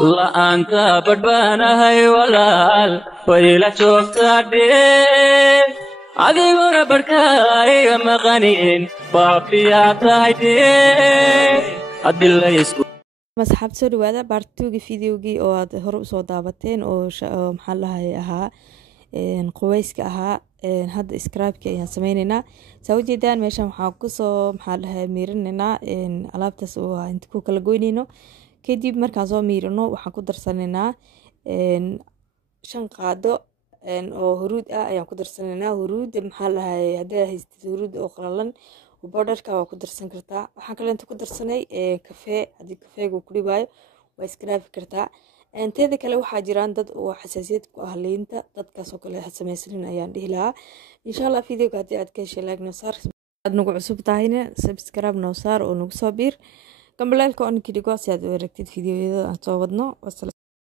لا أنت بدبانا هاي ولا ويلا شوفت عدين عدينا بركاي مغانين بابيا تايدين عدي الله يسكت masxaabta soo dhawaada baartooga fideogii oo aad hore usoo daabateen oo maxaa lahay ahaa qaweyska ahaa hadda scribeki ayaan sameyneynaa saa ujeedaan meeshan waxaan kusoo maxaa lahay miirinaynaa alaabtaas oo inta ku kala goyneyno kadib markaan soo miirino waxaan ku darsaneynaa 5 qaado oo huruud ah ayaan ku darsaneynaa huruud maxaa lahay haddii haystid huruud oo qalalan بودرka waa ku darsan kartaa waxaan kale inta ku darsanay kafee hadii kafeegu ku dhibaayo waa iskraafi kartaa inteeda kale waxaa jiraan dad oo xasaasiyad ku ah liinta dadkaas oo kale sameeysan ayaan dhihi lahaa insha Allah videoga hadii aad ka heshay like noo saar aad nagu cusub tahayna subscribe noo saar oo nagu soo biir kambalelka on kiligo si aad u aragtid videoyada aan soo wadno